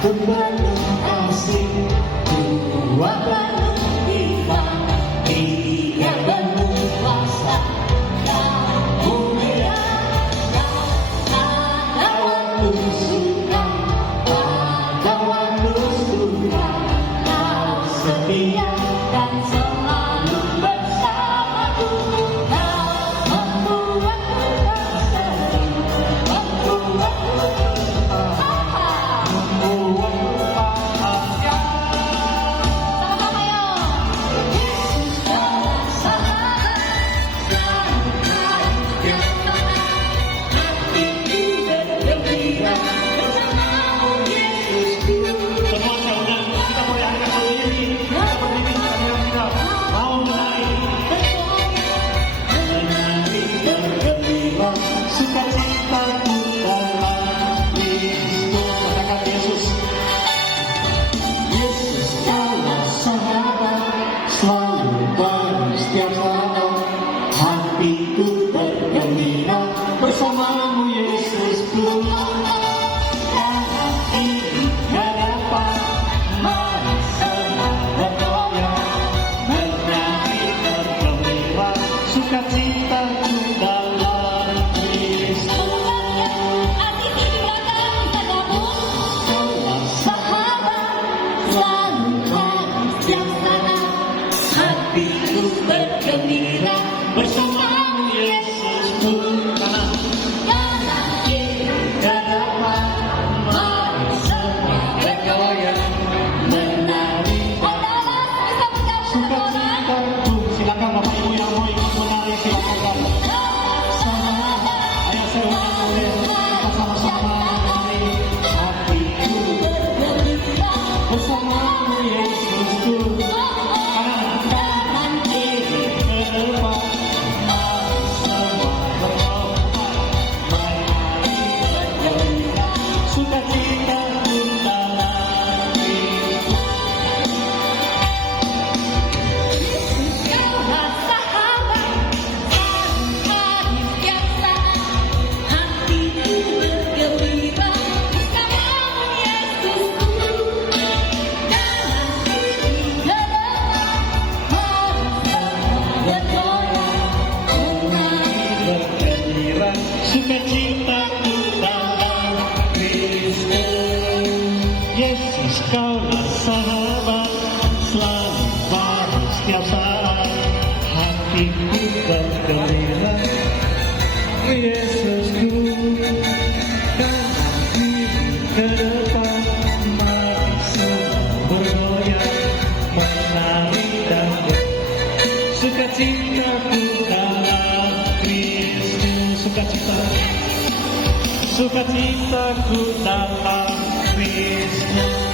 Ku penuh kasih, Tuhan penuh iman, Dia penuh kuasa, kamu merah, ada waktu suka, ada waktu suka, kau setia dan selalu bersamaku, kau membuatku tersenyum, membuatku selalu baru setiap saat, hatiku bergembira bersamamu Yesusku. Karena ini harapan, mari semua bergoyang, bernyanyi bergembira, sukacitaku dalam Kristus. Asik di belakang kita gabung. Sahabat selalu baru setiap saat, Hatiku bergembira bersamamu Yesusku. karena Ini harapan, mari semua bergoyang, menari bisa bergabung sama orang. sukacitaku. Silakan Bapak Ibu yang mau ikut menari, silakan. Ayo semuanya boleh kita sama-sama menari. Hatiku Bergembira bersamamu Yesusku. Kanan kiri ke depan, mari semua berlomba, menari bergembira, sukacitaku dalam Kristus. Kaulah sahabat, selalu setiap saat, hatiku bergembira bersamamu Yesusku. Kanan kiri ke depan, mari semua bergoyang, menari Bergembira, sukacitaku dalam Kristus. Yesus, Kaulah sahabat, selalu baru setiap saat, hatiku bergembira. Yesusku, kanan kiri ke depan, mari semua bergoyang, menari dan sukacitaku dalam Kristus. Sukacitaku dalam Kristus.